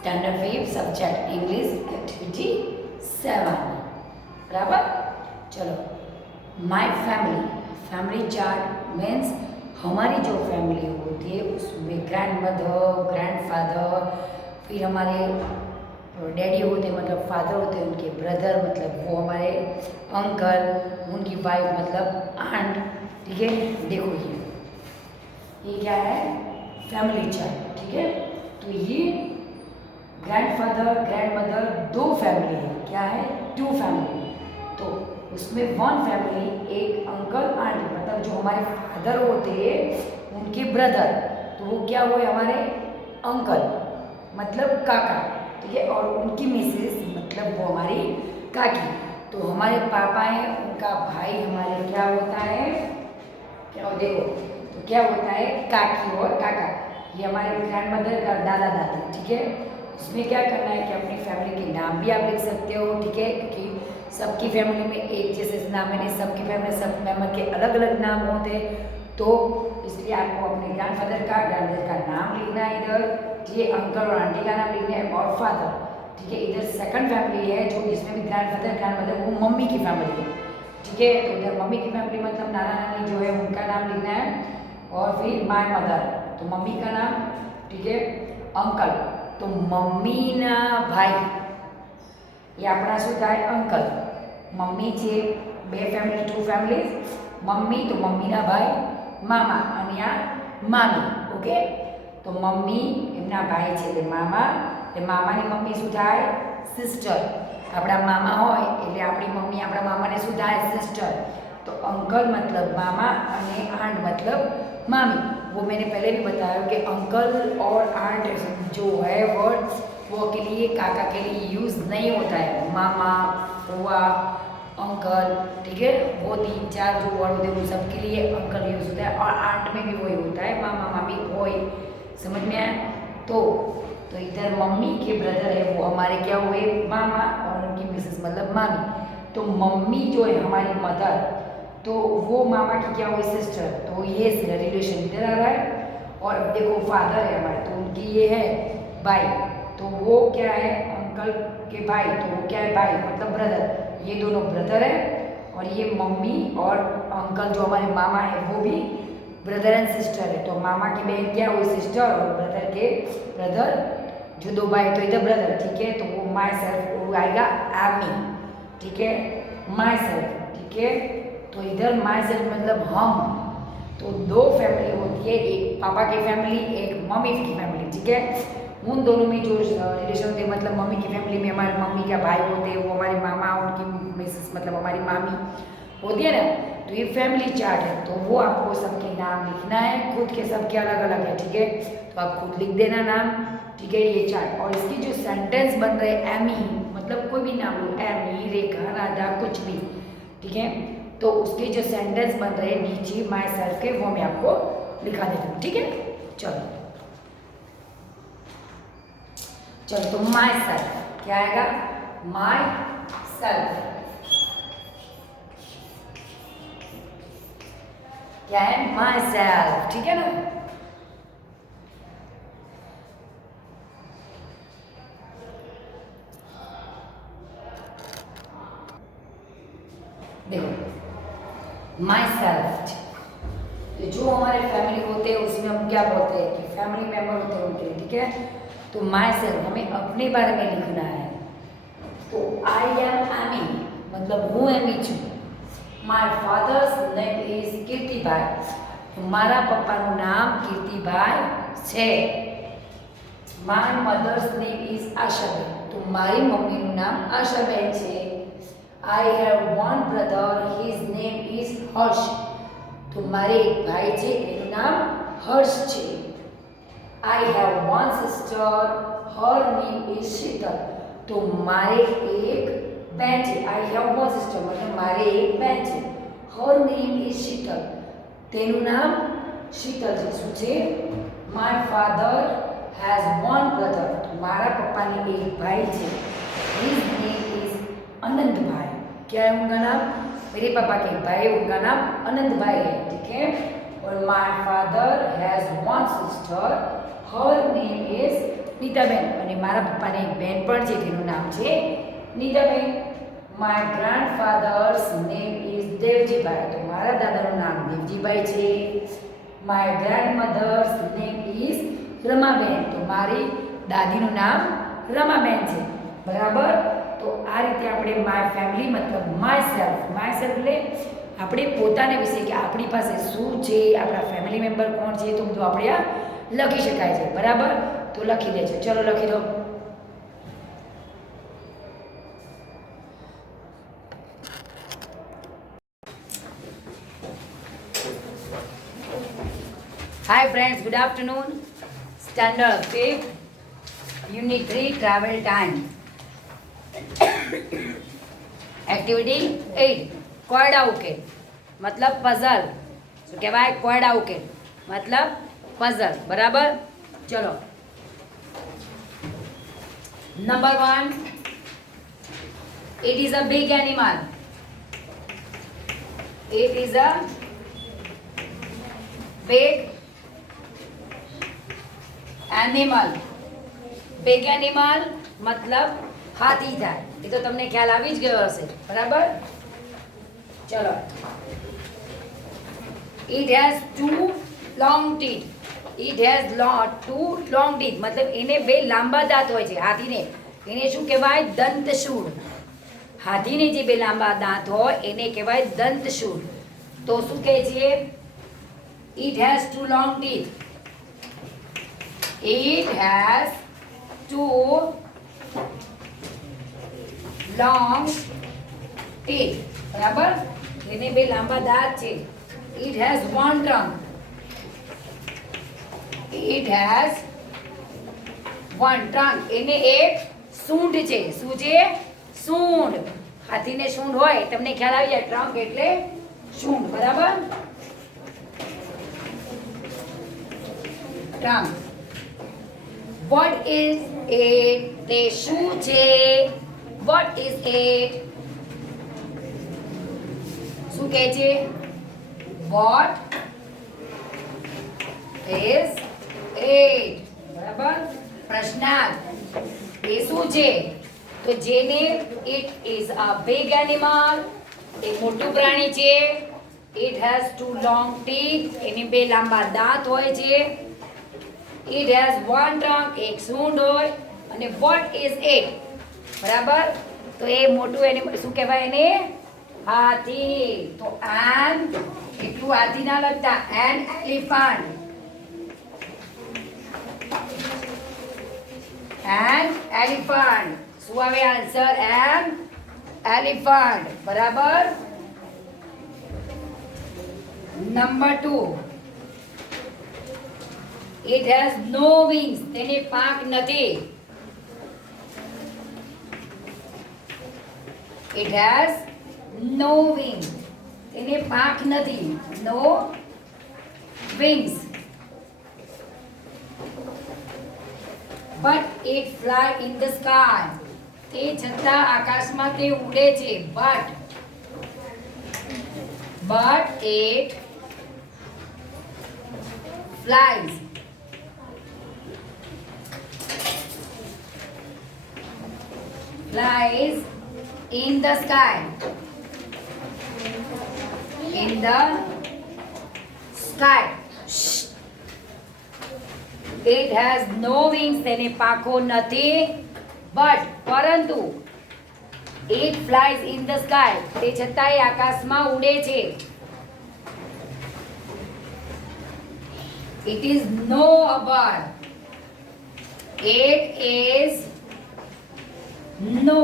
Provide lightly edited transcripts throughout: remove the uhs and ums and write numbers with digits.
Standard 5 subject English activity 7 बराबर। चलो my family, family chart means हमारी जो फैमिली होती है उसमें ग्रैंड मदर, ग्रैंड फादर, फिर हमारे डैडी होते हैं मतलब फादर होते हैं, उनके ब्रदर मतलब वो हमारे अंकल, उनकी वाइफ मतलब आंट। ठीक है, देखो ये क्या है, फैमिली चार्ट। ठीक है, तो ये ग्रैंडफादर ग्रैंड मदर दो फैमिली है, क्या है, टू फैमिली। तो उसमें वन फैमिली एक अंकल आंटी मतलब जो हमारे फादर होते हैं उनके ब्रदर, तो वो क्या हुए हमारे अंकल मतलब काका। ठीक है, और उनकी मिसेस मतलब वो हमारी काकी। तो हमारे पापा हैं, उनका भाई हमारे क्या होता है, क्या देखो तो क्या होता है काकी और काका। ये हमारे ग्रैंड मदर का दादा दादी। ठीक है, इसमें क्या करना है कि अपनी फैमिली के नाम भी आप लिख सकते हो। ठीक है, क्योंकि सबकी फैमिली में एक जैसे नाम है नहीं, सबकी फैमिली सब मेम्बर के अलग अलग नाम होते हैं, तो इसलिए आपको अपने ग्रैंडफादर का ग्रैंडमदर का नाम लिखना है इधर। ठीक है, अंकल और आंटी का नाम लिखना है और फादर। ठीक है, इधर सेकंड फैमिली है जो इसमें भी ग्रैंडफादर ग्रैंडमदर वो मम्मी की फैमिली है। ठीक है, तो इधर मम्मी की फैमिली मतलब नाना नानी जो है उनका नाम लिखना है, और फिर माय मदर तो मम्मी का नाम। ठीक है, अंकल तो मम्मीना भाई, ये આપણા શું થાય અંકલ। મમ્મી છે બે ફેમિલી ટુ ફેમિલીઝ, મમ્મી તો મમ્મીના ભાઈ મામા અને આ મામી। ઓકે, તો મમ્મી એમના ભાઈ છે એટલે મામા, એટલે મામાની મમ્મી શું થાય સિસ્ટર। આપણા મામા હોય એટલે આપણી મમ્મી આપણા મામાને શું થાય સિસ્ટર। तो अंकल मतलब मामा और आंट मतलब मामी। वो मैंने पहले भी बताया कि अंकल और आंट जो है वर्ड वो अकेले काका के लिए यूज़ नहीं होता है, मामा फुआ अंकल। ठीक है, वो 3-4 जो वर्ड होते हैं वो सबके लिए अंकल यूज़ होता है, और आंट में भी वही होता है मामा मामी वही। समझ में आया। तो इधर मम्मी के ब्रदर है वो हमारे क्या हुए मामा, और उनकी मिसेस मतलब मामी। तो मम्मी जो है हमारी मदर, तो वो मामा की क्या हुई सिस्टर, तो ये रिलेशन इधर आ रहा है। और देखो फादर है हमारे, तो उनकी ये है भाई, तो वो क्या है अंकल के भाई, तो वो क्या है भाई मतलब ब्रदर। ये दोनों ब्रदर है, और ये मम्मी और अंकल जो हमारे मामा है वो भी ब्रदर एंड सिस्टर है। तो मामा की बहन क्या हुई सिस्टर, और ब्रदर के ब्रदर जो दो भाई, तो इधर ब्रदर। ठीक है, तो वो माई सेल्फ वो आएगा आमी। ठीक है, माई सेल्फ। ठीक है, तो इधर माई सेल्फ मतलब हम। तो दो फैमिली होती है, एक पापा की फैमिली एक मम्मी की फैमिली। ठीक है, उन दोनों में जो रिलेशन होते हैं मतलब मम्मी की फैमिली में हमारे मम्मी के भाई होते हैं वो हमारे मामा, उनकी मिसेस मतलब हमारी मामी होती है ना। तो ये फैमिली चार्ट है, तो वो आपको सबके नाम लिखना है, खुद के सबके अलग अलग है। ठीक है, तो आप खुद लिख देना नाम। ठीक है, ये चार्ट। और इसकी जो सेंटेंस बन रहे एमी मतलब कोई भी नाम लो, एमी रेखा राधा कुछ भी। ठीक है, तो उसके जो सेंटेंस बन रहे हैं नीचे माई सेल्फ के वो मैं आपको लिखा देता हूँ। ठीक है, चलो तो माई सेल्फ क्या आएगा, माई सेल्फ क्या है माई सेल्फ। ठीक है ना, देखो माई सेल्फ, जो हमारे फैमिली होते हैं उसमें हम क्या बोलते हैं कि फैमिली मेम्बर होते हैं उनके। ठीक है, तो माई सेल्फ हमें अपने बारे में लिखना है। तो आई एम एमी मतलब हूँ एमी छू। My father's name is Kirtibhai, तो मारा पप्पाનું નામ કીર્તિભાઈ છે। My mother's name is Ashaben, તો મારી મમ્મીનું નામ આશાબેન છે। I have one brother his name is Harsh, तो मारे एक भाई છે એનું નામ હર્ષ છે। I have one sister her name is Sheetal, तो मारे एक बहन છે। आई हैव वन सिस्टर मतलब मारे एक बहन છે, हर नेम इज शीतल તેનું નામ શીતલ છે। શું છે, my father has one brother, तो मारा पप्पाने एक भाई છે, हिज नेम इज अनंत भाई। क्या है उनका नाम, मेरे पापा के भाई उनका नाम अनंत भाई है। ठीक है, और my father has one sister her name is Nitaben. અને મારા પપ્પાને એક બેન પણ છે તેનું નામ છે Nitaben. My grandfather's name is Devjibhai. તો મારા દાદાનું નામ દેવજીભાઈ છે. My grandmother's name is Ramaben. તો મારી દાદીનું નામ રમાબેન છે. બરાબર. તો આ રીતે આપણે માય ફેમિલી મતલબ માય સેલ્ફ એટલે આપણે પોતાને વિશે કે આપણી પાસે શું છે, આપણા ફેમિલી મેમ્બર કોણ છે, તો બધું આપણે આ લખી શકાય છે. બરાબર. તો લખી દેજો. ચલો લખી દો. Hi friends, good afternoon. Standard 5th, Unit 3, Travel Time. Activity 8, કોયડા ઉકેલ મતલબ પઝલ. શું કહેવાય? કોયડા ઉકેલ મતલબ પઝલ. બરાબર. ચલો. Number 1, it is a big animal. It is a big animal. Big animal મતલબ હાથી થાય. એ તો તમને ખ્યાલ આવી જ ગયો હશે. બરાબર. ચલો. It has two long teeth. It has two long teeth મતલબ એને બે લાંબા દાંત હોય છે હાથીને. એને શું કહેવાય? દંતશૂળ. હાથીને જે બે લાંબા દાંત હોય એને કહેવાય દંતશૂળ. તો શું કહે છે? It has two long teeth. It has two long teeth. બરાબર. એને બે લાંબા દાંત છે. It has one trunk. It has one trunk. એને એક સૂંઢ છે. શું છે? સૂંઢ. હાથીને સૂંઢ હોય તમને ખ્યાલ આવી જાય. ટ્રંક એટલે સૂંઢ. બરાબર. ટ્રંક. What is it? તે શું છે? What is it? શું કહે છે? What is it? બરાબર. પ્રશ્નાર્થ. એ શું છે? તો જેને it is a big animal. એ મોટું પ્રાણી છે. It has two long teeth. એની બે લાંબા દાંત હોય છે. It has one trunk. એક સૂંઢ હોય. અને what is it? બરાબર. તો એ મોટું એનિમલ શું કહેવાય એને? હાથી. તો an એટલું હાથી ના લખતા. an elephant. an elephant. શું આવે આન્સર? an elephant. બરાબર. Number 2, it has no wings. તેને પાંખ નથી. It has no wings. તેને પાંખ નથી. No wings. But it fly in the sky. તે છતાં આકાશમાં તે ઉડે છે. But it flies. Flies in the sky. In the sky. It has no wings. તેને પાંખો નથી. But પરંતુ it flies in the sky. તે છતાંય આકાશમાં ઉડે છે. It is no a bird. It is no.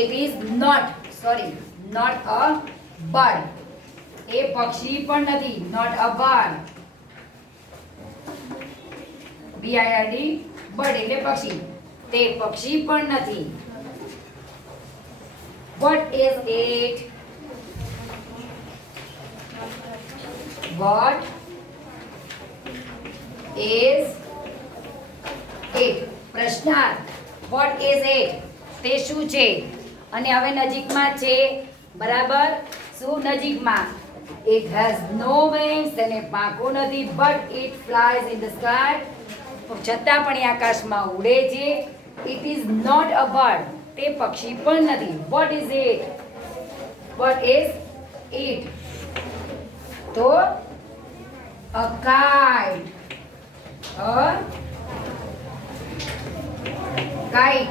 It is not a bird. એ પક્ષી પણ નથી. Not a bird. BIRD bird એટલે પક્ષી. તે પક્ષી પણ નથી. What is it? What is it? પ્રશ્નાર્થ. What is it? તે શું છે? અને હવે નજીકમાં છે. બરાબર. શું નજીકમાં? It has no wings. તેને પાંખો નથી. But it flies in the sky. છતાં પણ એ આકાશમાં ઉડે છે. It is not a bird. તે પક્ષી પણ નથી. What is it? What is it? તો અ કાઇટ. A kite.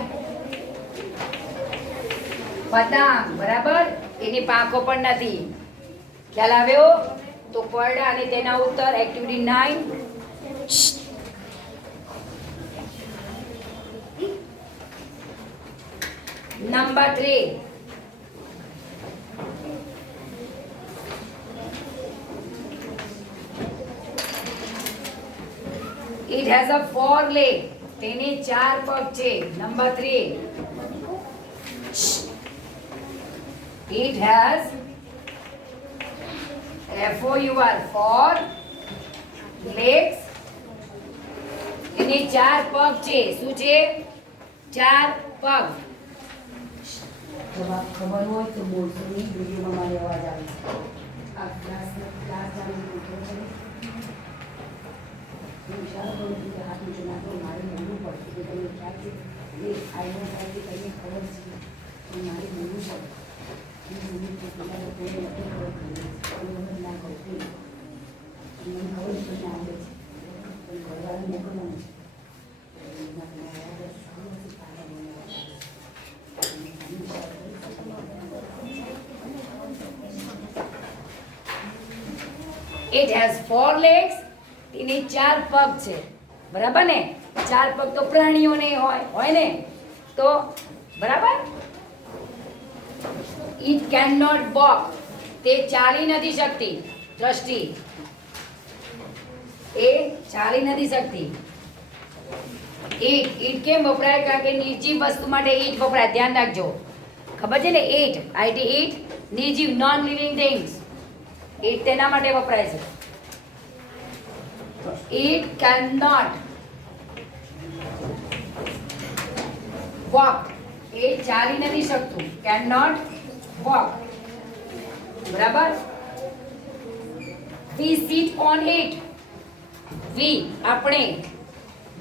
પતંગ. બરાબર. એની પાંખો પણ નથી. ખ્યાલ આવ્યો? તો પડ્યા અને તેના ઉત્તર activity 9. Number 3. It has a 4 leg. તેને 4 પગ છે. Number 3. It has FOUR 4 legs. તેને 4 પગ છે. શું છે? 4 પગ. ખબર હોય તો બોલશો નહીં. વિડીયોમાં મારી અવાજ આવે છે. આ ક્લાસ ચાલુ હું ઇશારો કરું છું કે હાથ નીચે નાખો. મારે બોલવું પડશે કે તમને ખ્યાલ છે. એ આઈનો ખ્યાલથી તમને ખબર છે કે મારે બોલવું પડે. હું બોલું છું પેલા લોકોને નથી ખબર પડે. સમજ ના કરતી મને ખબર છે તમને આવડે છે. પણ ઘરવાળા મોકલવાનું છે. It has 4 legs. તેને 4 પગ છે. બરાબર ને? 4 પગ તો પ્રાણીઓને હોય ને? તો બરાબર. It cannot walk. તે ચાલી નથી શકતી. દ્રષ્ટિ. એ ચાલી નથી શકતી. ઈટ કેમ વપરાય? કારણ કે નિર્જીવ વસ્તુ માટે ઈટ વપરાય. ધ્યાન રાખજો. ખબર છે ને? ઈટ નિર્જીવ નોન લિવિંગ થિંગ્સ. ઈટ તેના માટે વપરાય છે. It cannot walk. એ ચાલી નથી શકતું. Cannot walk. બરાબર. We sit on it. We આપણે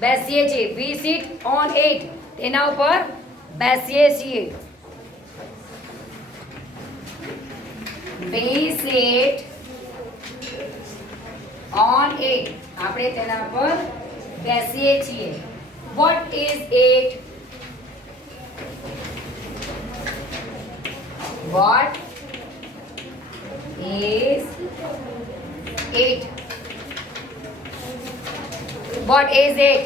બેસીએ છીએ. We sit on it. તેના ઉપર બેસીએ છીએ. We sit on it. આપણે તેના પર બેસીએ છીએ. What is it? What is it? What is it?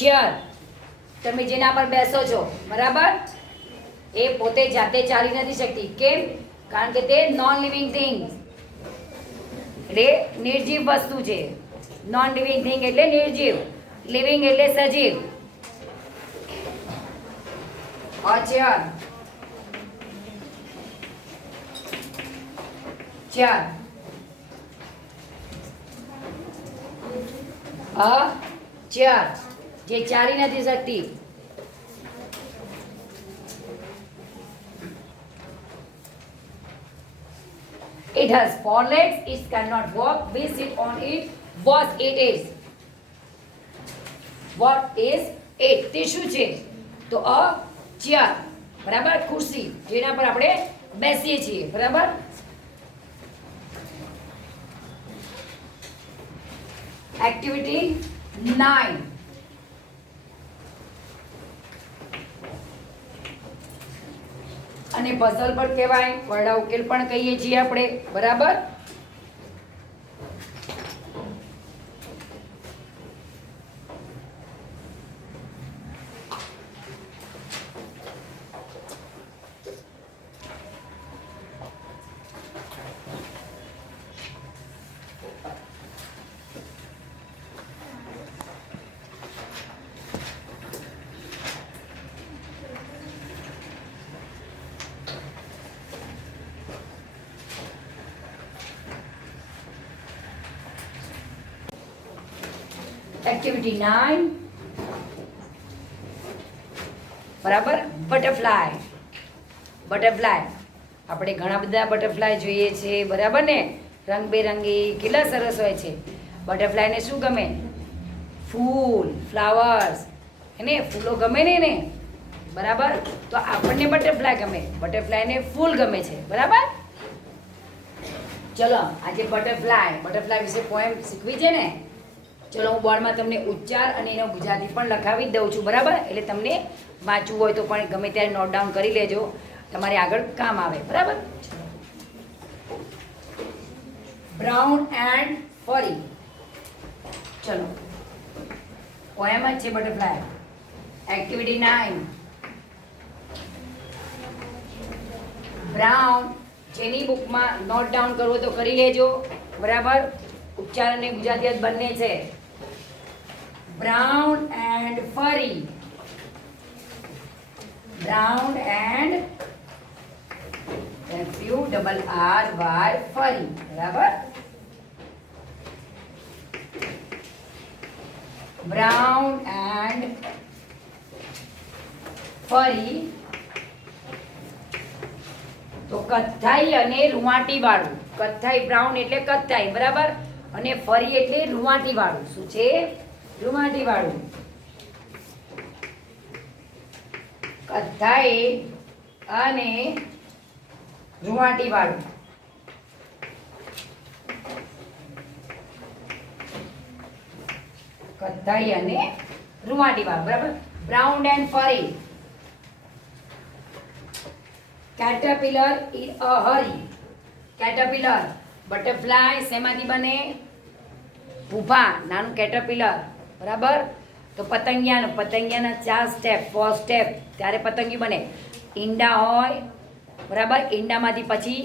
Chair. તમે જેના પર બેસો છો, બરાબર, એ પોતે જાતે ચાલી નથી શકતી. કેમ? કારણ કે તે નોન લિવિંગ થિંગ એટલે નિર્જીવ વસ્તુ છે. નોન લિવિંગ થિંગ એટલે નિર્જીવ. લિવિંગ એટલે સજીવ. ચેર. ચેર. ચેર જે ચાલી નથી શકતી. It has 4 legs. It cannot walk. We sit on it. What it is? What is it? તે શું છે? તો અ ચેર. બરાબર. ખુરશી જેના પર આપણે બેસીએ છીએ. બરાબર. એક્ટિવિટી 9. અને પઝલ પણ કહેવાય. વરડા ઉકેલ પણ કહીએ છીએ આપણે. બરાબર. Activity 9. બરાબર. બટરફ્લાય. બટરફ્લાય આપણે ઘણા બધા બટરફ્લાય જોઈએ છે, બરાબર ને? રંગબેરંગી કેટલા સરસ હોય છે. બટરફ્લાયને શું ગમે? ફૂલ, ફ્લાવર્સ, એને ફૂલો ગમે ને બરાબર? તો આપણને બટરફ્લાય ગમે, બટરફ્લાયને ફૂલ ગમે છે, બરાબર? ચલો આજે બટરફ્લાય વિશે પોએમ શીખવી છે ને. ચલો હું બોર્ડમાં તમને ઉચ્ચાર અને એનો ગુજરાતી પણ લખાવી જ દઉં છું, બરાબર? એટલે તમને વાંચવું હોય તો પણ ગમે ત્યારે નોટ ડાઉન કરી લેજો, તમારે આગળ કામ આવે, બરાબર? બ્રાઉન એન્ડ ફરી. ચલો પોએમ જ છે બટરફ્લાય. એક્ટિવિટી 9. બ્રાઉન, જેની બુકમાં નોટ ડાઉન કરવો તો કરી લેજો, બરાબર? ઉચ્ચાર અને ગુજરાતી બંને છે. બ્રાઉન એન્ડ ફરી. બ્રાઉન એન્ડ FURRY ફરી, બરાબર? બ્રાઉન એન્ડ ફરી. તો કથ્થાઈ અને રૂવાટી વાળું. કથ્થાઈ, બ્રાઉન એટલે કથ્થાઈ, બરાબર? અને ફરી એટલે રૂવાટી વાળું. શું છે? રૂવાટી વાળું. કથ્થાઈ અને રૂવાટી વાળું. કથ્થાઈ અને રૂવાટી વાળું, બરાબર? Brown and furry. Caterpillar in a hurry. Caterpillar, butterfly શેમાંથી બને? ભૂભા, નાનું કેટરપિલર, બરાબર? તો પતંગિયાના 4 સ્ટેપ, 4 સ્ટેપ, ત્યારે પતંગિયું બને. ઈંડા હોય, બરાબર? ઈંડામાંથી પછી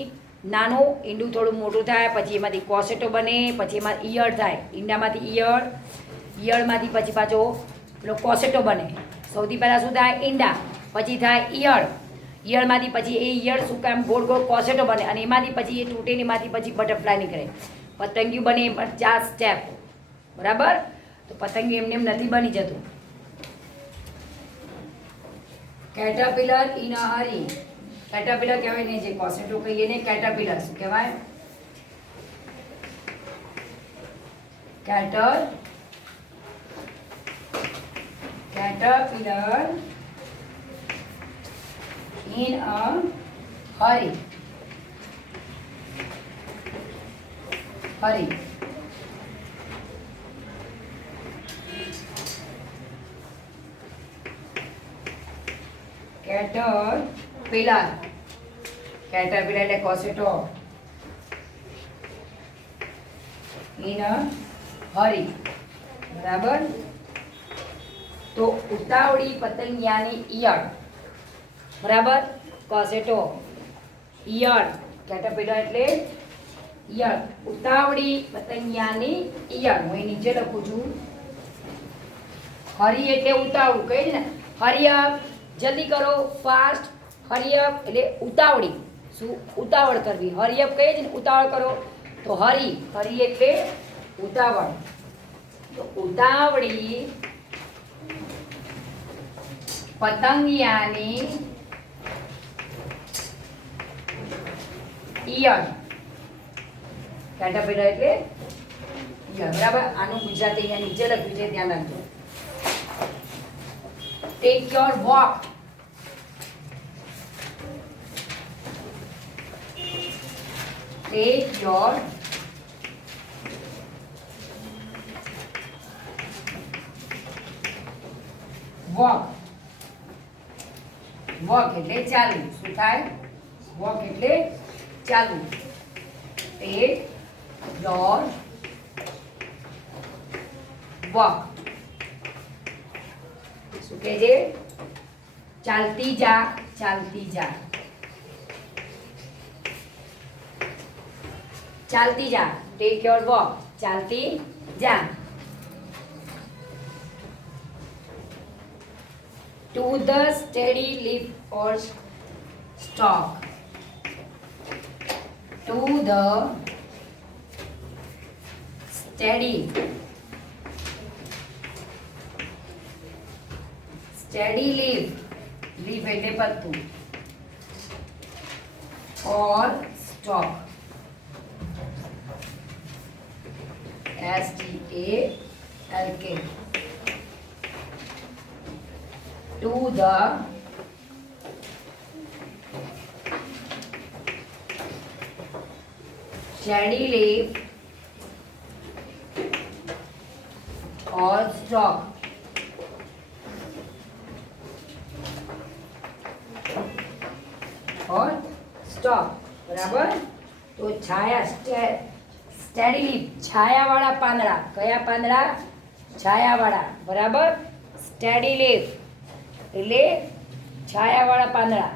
નાનું ઈંડું થોડું મોટું થાય, પછી એમાંથી કોસેટો બને, પછી એમાં ઈયળ થાય. ઈંડામાંથી ઈયળમાંથી પછી પાછો પેલો કોસેટો બને. સૌથી પહેલાં શું થાય? ઈંડા, પછી થાય ઈયળ, ઈયળમાંથી પછી એ ઈયળ શું કામ ગોળ ગોળ કોસેટો બને, અને એમાંથી પછી એ તૂટે ને એમાંથી પછી બટરફ્લાય નીકળે. પતંગિયું બને એ પણ 4 સ્ટેપ, બરાબર? તો પતંગિયું એમને એમ નથી બની જતું. Caterpillar in a hurry. Caterpillar કહેવાય ને, જે કોસેટો કહીએ ને કેટરપિલર. શું કહેવાય? Caterpillar in a hurry. Caterpillar એટલે કોસેટો. in a hurry, બરાબર? તો ઉતાવળી પતંગિયાની ઈયળ, બરાબર? કોસેટો, ઈયળ. કેટરપિલર એટલે ઈયળ. ઉતાવળી પતંગિયાની ઈયળ. હું એ નીચે લખું છું. હરી એટલે ઉતાવળું, કહે છે ને, હરી અપ, જલ્દી કરો, ફાસ્ટ. હરી અપ એટલે ઉતાવળી. શું? ઉતાવળ કરવી. હરી અપ કહે છે ને, ઉતાવળ કરો. તો હરી એટલે ઉતાવળ. તો ઉતાવળી પતંગિયાની ઈયળ. કેટરપિલર એટલે ઈયળ, બરાબર? આનું ગુજરાતી અહીંયા નીચે લખ્યું છે, ધ્યાન રાખજો. Tech your walk. Tech your walk. Walk એટલે ચાલવું. શું થાય? વોક એટલે ચાલવું. Tech your walk. શું કહે છે? ચાલતી જા, ચાલતી જા. ચાલતી જા. Tech your walk. ચાલતી જા. To the steady leaf or stalk. To the steady leaf. Leaf એટલે પત્તું. or stalk. STALK. To the shady leaf or stalk. और સ્ટોક બરાબર તો છાયા સ્ટેડી લીફ છાયાવાળા પાંદડા કયા પાંદડા છાયાવાળા બરાબર સ્ટેડી લીફ એટલે છાયાવાળા પાંદડા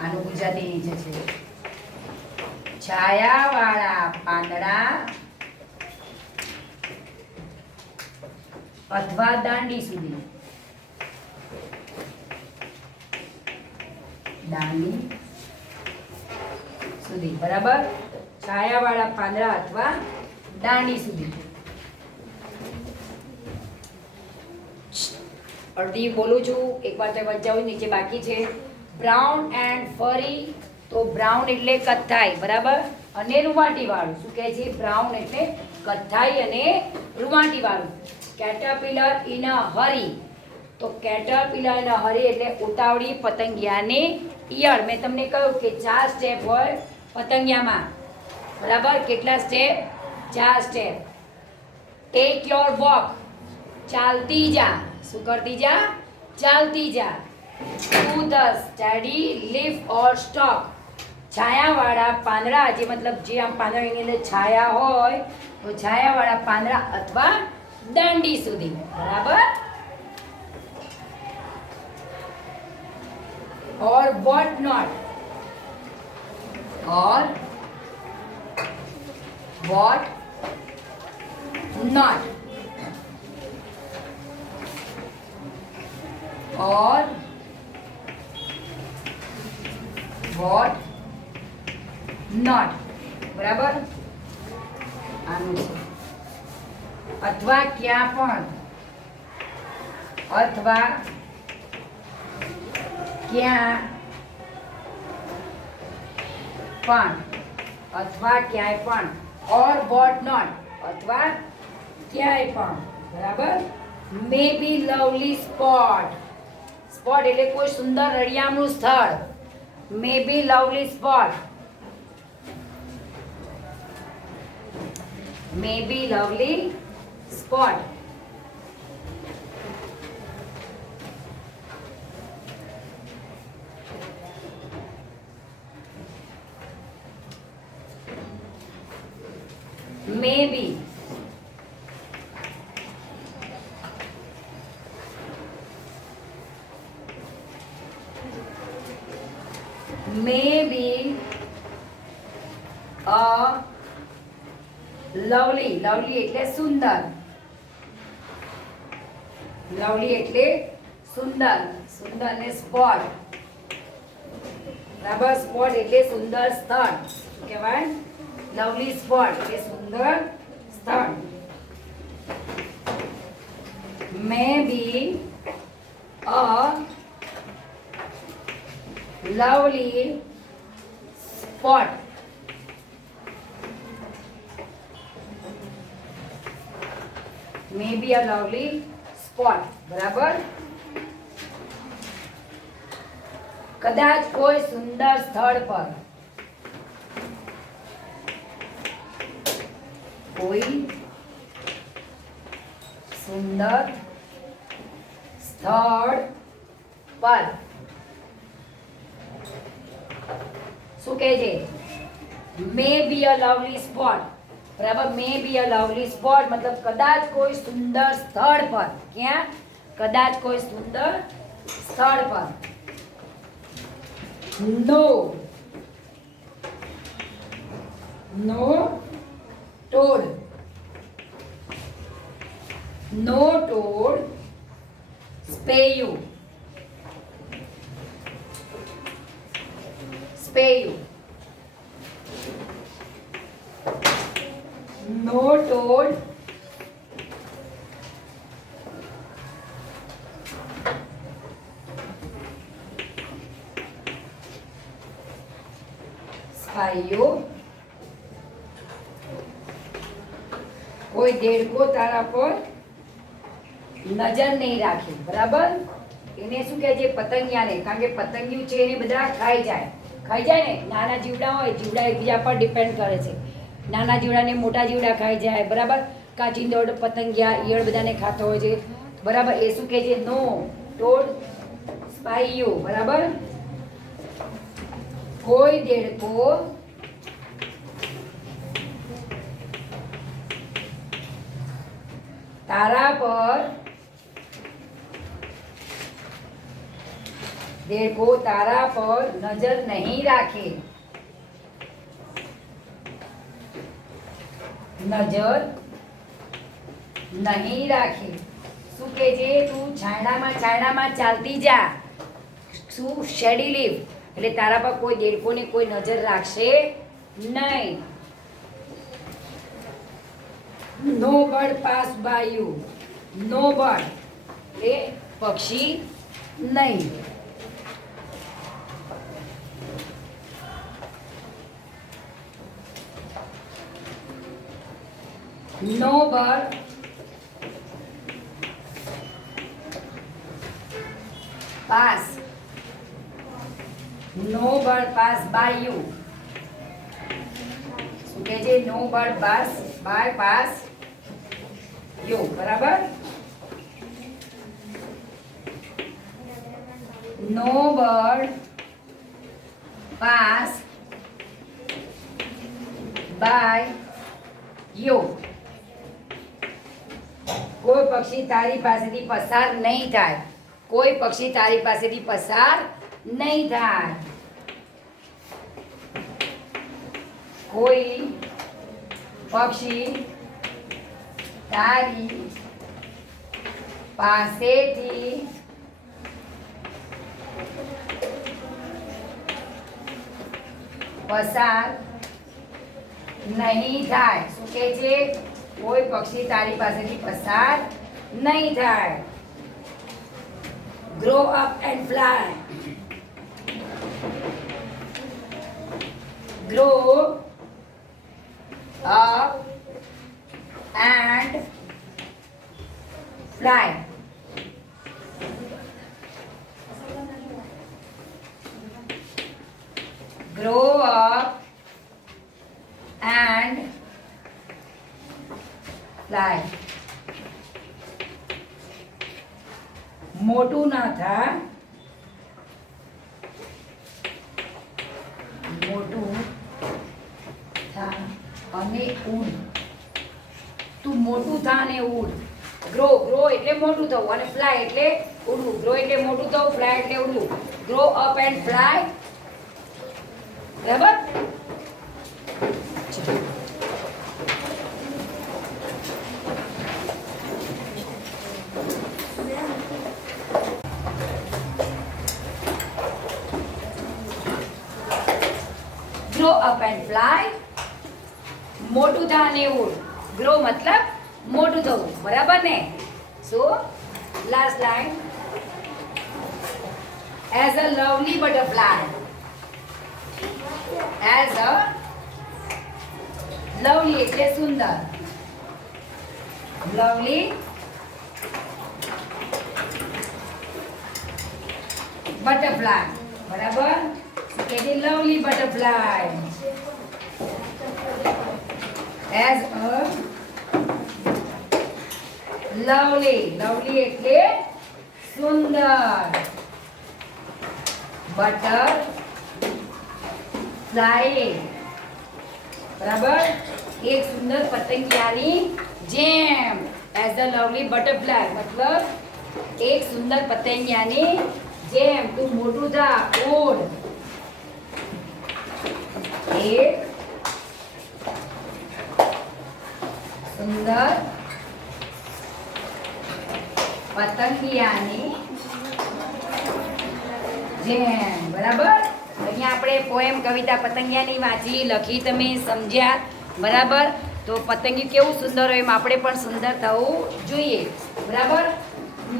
આનું ગુજરાતી નીચે છે છાયાવાળા પાંદડા अथवा दांडी सुधी दांडी सुधी बराबर छायावाळा પાંદડા अथवा दांडी सुधी अर्धी बोलू छू एक बार तो बचाऊ नीचे बाकी छे ब्राउन एंड फरी तो ब्राउन એટલે કથ્થાઈ બરાબર અને રૂવાટી વાળું શું કહે છે બ્રાઉન એટલે કથ્થાઈ અને રૂવાટી વાળું કેટરપિલર ઇન અ હરી તો કેટરપિલર ઇન અ હરી એટલે ઉતાવળી પતંગિયાની ઈયળ મેં તમને કહ્યું કે 4 સ્ટેપ હોય પતંગિયામાં બરાબર કેટલા step 4 step take your walk ચાલતી જા શું કરતી જા ચાલતી જા to the shady leaf or stalk છાયાવાળા પાંદડા જે મતલબ જે આમ પાંદડાની અંદર છાયા હોય તો છાયાવાળા પાંદડા અથવા દાંડી સુધી બરાબર or what not or what not or what not બરાબર આનું છે अथवा क्या पण अथवा क्या पण अथवा क्याय पण और वॉट नॉट अथवा क्याय पण बराबर may B lovely spot spot એટલે કોઈ સુંદર રળિયામણું સ્થળ may be lovely spot may be lovely spot maybe maybe a lovely lovely એટલે સુંદર લવલી એટલે સુંદર સુંદર ને સ્પોટ બરાબર સ્પોટ એટલે સુંદર સ્થળ કહેવાય લવલી સ્પોટ એટલે સુંદર સ્થળ may be a lovely spot may be a lovely spot बराबर कदाच कोई सुंदर स्थल पर कोई सुंदर स्थल पर શું કહે છે may be a lovely spot बराबर may be a lovely spot मतलब कदाच कोई सुंदर स्थल पर क्या कदाच कोई सुंदर स्थल पर no no toad no toad spy you spy you no toad spy you, કોઈ દેડકો તારા પર નજર નહીં રાખે. બરાબર, એને શું કહે છે? પતંગિયાને. કારણ કે પતંગિયું છે એને બધા ખાઈ જાય ને. નાના જીવડા હોય, જીવડા એકબીજા પર ડિપેન્ડ કરે છે. નાના જીવડાને મોટા જીવડા ખાઈ જાય. બરાબર, કાચિંદોડ, પતંગિયા, ઈયળ બધાને ખાતો હોય છે. બરાબર, એ શું કહે છે? નો ટોડ સ્પાઈઓ. બરાબર, કોઈ દેડકો તારા પર નજર નહીં રાખે. નજર નહીં રાખે. શું કે છે? તું છાંયડામાં ચાલતી જા. શું? Shady leaf. એટલે તારા પર કોઈ દેડકોને કોઈ નજર રાખશે નહીં. No bird pass by you. No bird એ પક્ષી નહીં. No bird pass. No bird pass by you. શું કહે છે? No bird pass you. બરાબર, no bird pass by you. કોઈ પક્ષી તારી પાસેથી પસાર નહીં થાય. કોઈ પક્ષી તારી પાસેથી પસાર નહીં થાય. કોઈ પક્ષી તારી પાસેથી પસાર નહીં થાય. શું કહે છે? કોઈ પક્ષી તારી પાસેથી પસાર નહીં થાય. Grow up and fly. Grow up and fly. Grow up and fly. મોટું ના થા. મોટું થા અને ઉડ. તું મોટું થા અને ઉડ. ગ્રો એટલે મોટું થવું અને ફ્લાય એટલે ઉડવું. ગ્રો એટલે મોટું થવું, ફ્લાય એટલે ઉડવું. Grow up and fly. બરાબર, ગ્રો અપ એન્ડ ફ્લાય. મોટું થા અને ઉડ. ગ્રો મતલબ મોટું થવું. બરાબર ને? So last line. As a lovely butterfly. As a lovely એટલે સુંદર. Lovely butterfly. બરાબર, કે છે lovely butterfly. As a lovely. Lovely એટલે સુંદર. Butter fly. બરાબર, એક સુંદર પતંગિયાની જેમ. એઝ અ લવલી બટરફ્લાય મતલબ એક સુંદર પતંગિયાની જેમ. તું મોટું થા, ઉડ. એક સુંદર પતંગિયાની જેમ. બરાબર, અહીંયા આપણે પોએમ કવિતા પતંગિયાની વાંચી, લખી, તમે સમજ્યા. બરાબર, તો પતંગિયું કેવું સુંદર હોય એમ આપણે પણ સુંદર થવું જોઈએ. બરાબર,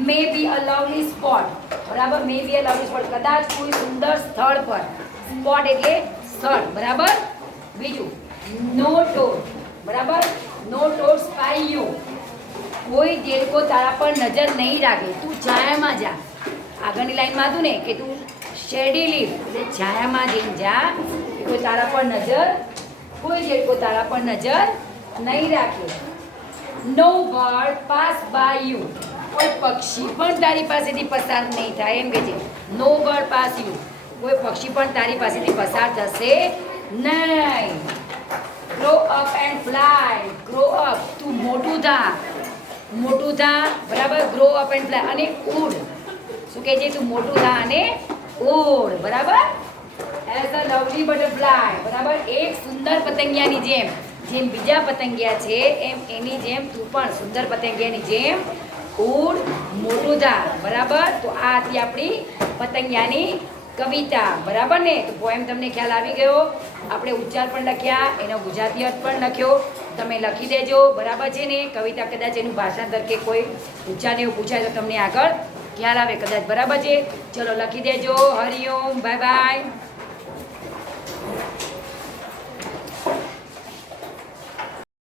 મે બી અ લવલી સ્પોટ. બરાબર, મે બી અ લવલી સ્પોટ. કદાચ કોઈ સુંદર સ્થળ પર. સ્પોટ એટલે સળ, બરાબર. બીજું નો ટોર, બરાબર. નો ટોર સ્પાય યુ, કોઈ દેડકો તારા પર નજર નહીં રાખે. તું છાયામાં જા. આગળની લાઈનમાં હતું ને કે તું શેડી લીવ, એટલે છાયામાં જઈને જા, કે કોઈ તારા પર નજર, કોઈ દેડકો તારા પર નજર નહીં રાખે. નો બર્ડ પાસ બાય યુ, કોઈ પક્ષી પણ તારી પાસેથી પસાર નહીં થાય. એમ કે છે નો બર્ડ પાસ યુ, કોઈ પક્ષી પણ તારી પાસેથી પસાર થશે નહીં. Grow up and fly, grow up, તું મોટું થા, મોટું થા, બરાબર. ગ્રો અપ એન્ડ ફ્લાય, અને ઉડ. શું કહે છે? તું મોટું થા અને ઉડ, બરાબર. એઝ અ લવલી બટરફ્લાય, બરાબર. એક સુંદર પતંગિયાની જેમ, જેમ બીજા પતંગિયા છે એમ એની જેમ તું પણ સુંદર પતંગિયાની જેમ ઉડ, મોટું થા, બરાબર. તો આ હતી આપણી પતંગિયાની કવિતા, બરાબર ને. તો પોએમ તમને ખ્યાલ આવી ગયો. આપણે ઉચ્ચાર પણ લખ્યા, એનો ગુજરાતી અર્થ પણ લખ્યો. તમે લખી દેજો, બરાબર છે ને. કવિતા કદાચ એનું ભાષાંતર કે કોઈ ઉચ્ચારને એવું પૂછાય તો તમને આગળ ખ્યાલ આવે કદાચ, બરાબર છે. ચલો લખી દેજો. Hariom, bye bye.